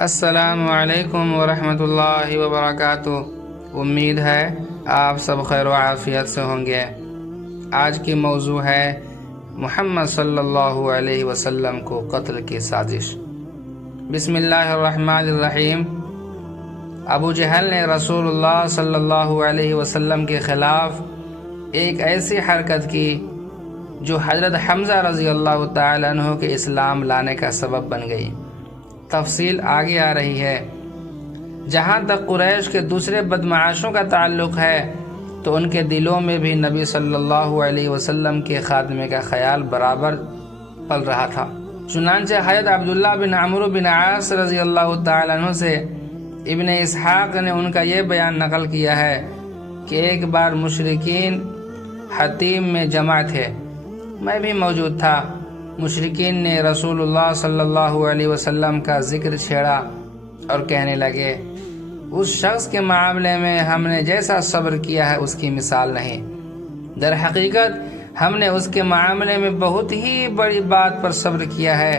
السلام علیکم ورحمۃ اللہ وبرکاتہ۔ امید ہے آپ سب خیر و عافیت سے ہوں گے۔ آج کی موضوع ہے محمد صلی اللہ علیہ وسلم کو قتل کی سازش۔ بسم اللہ الرحمن الرحیم۔ ابو جہل نے رسول اللہ صلی اللہ علیہ وسلم کے خلاف ایک ایسی حرکت کی جو حضرت حمزہ رضی اللہ تعالی عنہ کے اسلام لانے کا سبب بن گئی۔ تفصیل آگے آ رہی ہے۔ جہاں تک قریش کے دوسرے بدمعاشوں کا تعلق ہے تو ان کے دلوں میں بھی نبی صلی اللہ علیہ وسلم کے خاتمے کا خیال برابر پل رہا تھا۔ چنانچہ حضرت عبداللہ بن عمرو بن عاص رضی اللہ تعالیٰ عنہ سے ابن اسحاق نے ان کا یہ بیان نقل کیا ہے کہ ایک بار مشرکین حطیم میں جمع تھے، میں بھی موجود تھا۔ مشرکین نے رسول اللہ صلی اللہ علیہ وسلم کا ذکر چھیڑا اور کہنے لگے، اس شخص کے معاملے میں ہم نے جیسا صبر کیا ہے اس کی مثال نہیں۔ در حقیقت ہم نے اس کے معاملے میں بہت ہی بڑی بات پر صبر کیا ہے۔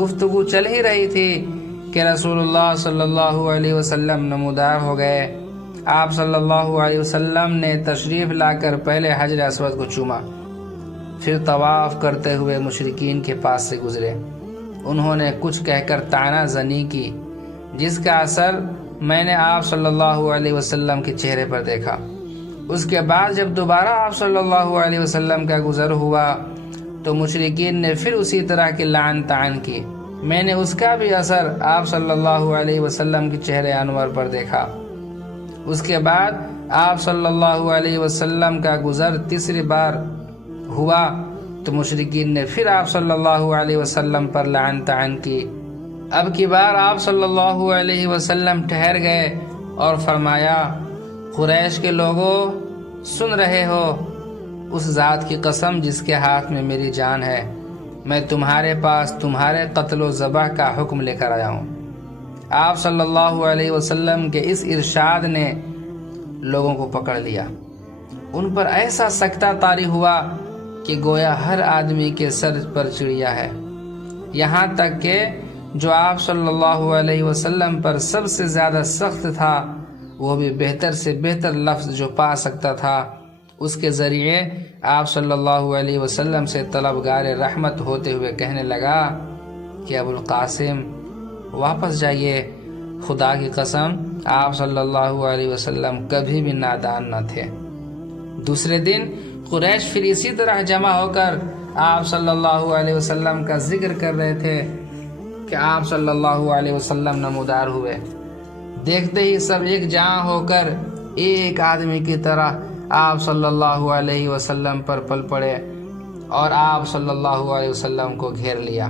گفتگو چل ہی رہی تھی کہ رسول اللہ صلی اللہ علیہ وسلم نمودار ہو گئے۔ آپ صلی اللہ علیہ وسلم نے تشریف لا کر پہلے حجر اسود کو چوما، پھر طواف کرتے ہوئے مشرکین کے پاس سے گزرے۔ انہوں نے کچھ کہہ کر طعنہ زنی کی، جس کا اثر میں نے آپ صلی اللہ علیہ وسلم کے چہرے پر دیکھا۔ اس کے بعد جب دوبارہ آپ صلی اللہ علیہ وسلم کا گزر ہوا تو مشرکین نے پھر اسی طرح کی لعن طعن کی۔ میں نے اس کا بھی اثر آپ صلی اللہ علیہ وسلم کے چہرے انور پر دیکھا۔ اس کے بعد آپ صلی اللہ علیہ وسلم کا گزر تیسری بار ہوا تو مشرکین نے پھر آپ صلی اللہ علیہ وسلم پر لعن طعن کی۔ اب کی بار آپ صلی اللہ علیہ وسلم ٹھہر گئے اور فرمایا، قریش کے لوگوں سن رہے ہو، اس ذات کی قسم جس کے ہاتھ میں میری جان ہے، میں تمہارے پاس تمہارے قتل و ذبح کا حکم لے کر آیا ہوں۔ آپ صلی اللہ علیہ وسلم کے اس ارشاد نے لوگوں کو پکڑ لیا۔ ان پر ایسا سکتہ طاری ہوا کہ گویا ہر آدمی کے سر پر چڑیا ہے، یہاں تک کہ جو آپ صلی اللہ علیہ وسلم پر سب سے زیادہ سخت تھا، وہ بھی بہتر سے بہتر لفظ جو پا سکتا تھا، اس کے ذریعے آپ صلی اللہ علیہ وسلم سے طلبگار رحمت ہوتے ہوئے کہنے لگا کہ ابو القاسم واپس جائیے، خدا کی قسم آپ صلی اللہ علیہ وسلم کبھی بھی نادان نہ تھے۔ دوسرے دن قریش پھر اسی طرح جمع ہو کر آپ صلی اللہ علیہ وسلم کا ذکر کر رہے تھے کہ آپ صلی اللہ علیہ وسلم نمودار ہوئے۔ دیکھتے ہی سب ایک جہاں ہو کر ایک آدمی کی طرح آپ صلی اللہ علیہ وسلم پر پل پڑے اور آپ صلی اللہ علیہ وسلم کو گھیر لیا۔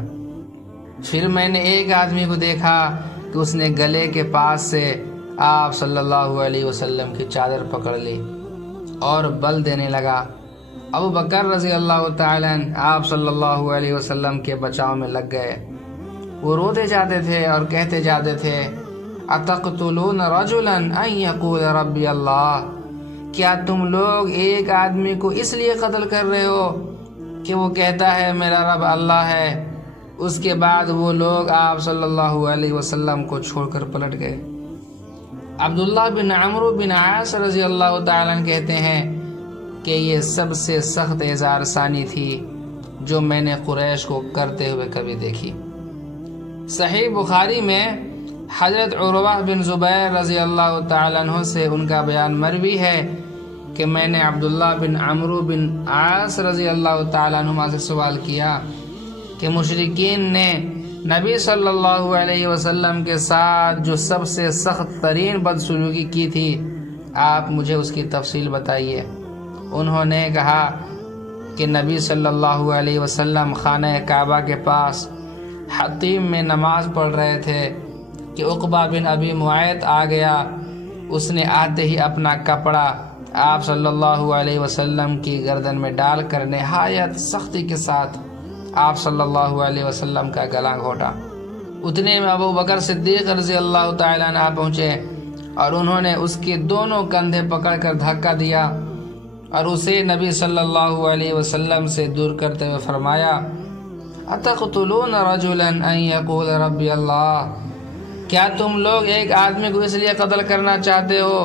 پھر میں نے ایک آدمی کو دیکھا کہ اس نے گلے کے پاس سے آپ صلی اللہ علیہ وسلم کی چادر پکڑ لی اور بل دینے لگا۔ ابو بکر رضی اللہ تعالیٰ عنہ آپ صلی اللہ علیہ وسلم کے بچاؤ میں لگ گئے۔ وہ روتے جاتے تھے اور کہتے جاتے تھے، اتقتلون رجلا ان یقول ربی اللہ، کیا تم لوگ ایک آدمی کو اس لیے قتل کر رہے ہو کہ وہ کہتا ہے میرا رب اللہ ہے؟ اس کے بعد وہ لوگ آپ صلی اللہ علیہ وسلم کو چھوڑ کر پلٹ گئے۔ عبداللہ بن عمرو بن عاص رضی اللہ تعالیٰ عنہ کہتے ہیں کہ یہ سب سے سخت اظہار ثانی تھی جو میں نے قریش کو کرتے ہوئے کبھی دیکھی۔ صحیح بخاری میں حضرت عروہ بن زبیر رضی اللہ تعالیٰ عنہ سے ان کا بیان مروی ہے کہ میں نے عبداللہ بن عمرو بن عاص رضی اللہ تعالیٰ عنہ سے سوال کیا کہ مشرکین نے نبی صلی اللہ علیہ وسلم کے ساتھ جو سب سے سخت ترین بدسلوکی کی تھی، آپ مجھے اس کی تفصیل بتائیے۔ انہوں نے کہا کہ نبی صلی اللہ علیہ وسلم خانہ کعبہ کے پاس حطیم میں نماز پڑھ رہے تھے کہ عقبہ بن ابی معیط آ گیا۔ اس نے آتے ہی اپنا کپڑا آپ صلی اللہ علیہ وسلم کی گردن میں ڈال کر نہایت سختی کے ساتھ آپ صلی اللہ علیہ وسلم کا گلا گھونٹا۔ اتنے میں ابو بکر صدیق رضی اللہ تعالیٰ عنہ پہنچے اور انہوں نے اس کے دونوں کندھے پکڑ کر دھکا دیا اور اسے نبی صلی اللہ علیہ وسلم سے دور کرتے ہوئے فرمایا، اتقتلون رجلا ان یقول ربی اللہ، کیا تم لوگ ایک آدمی کو اس لیے قتل کرنا چاہتے ہو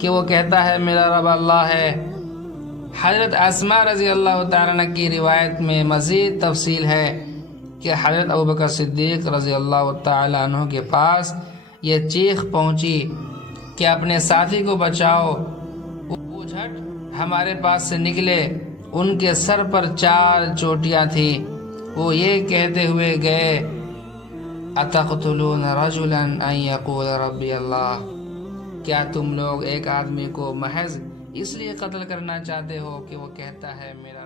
کہ وہ کہتا ہے میرا رب اللہ ہے؟ حضرت اسماء رضی اللہ تعالیٰ عنہ کی روایت میں مزید تفصیل ہے کہ حضرت ابوبکر صدیق رضی اللہ تعالیٰ عنہ کے پاس یہ چیخ پہنچی کہ اپنے ساتھی کو بچاؤ، وہ جھٹ ہمارے پاس سے نکلے، ان کے سر پر 4 چوٹیاں تھیں، وہ یہ کہتے ہوئے گئے اتقتلون رجلا ان یقول ربی اللہ، کیا تم لوگ ایک آدمی کو محض اس لیے قتل کرنا چاہتے ہو کہ وہ کہتا ہے میرا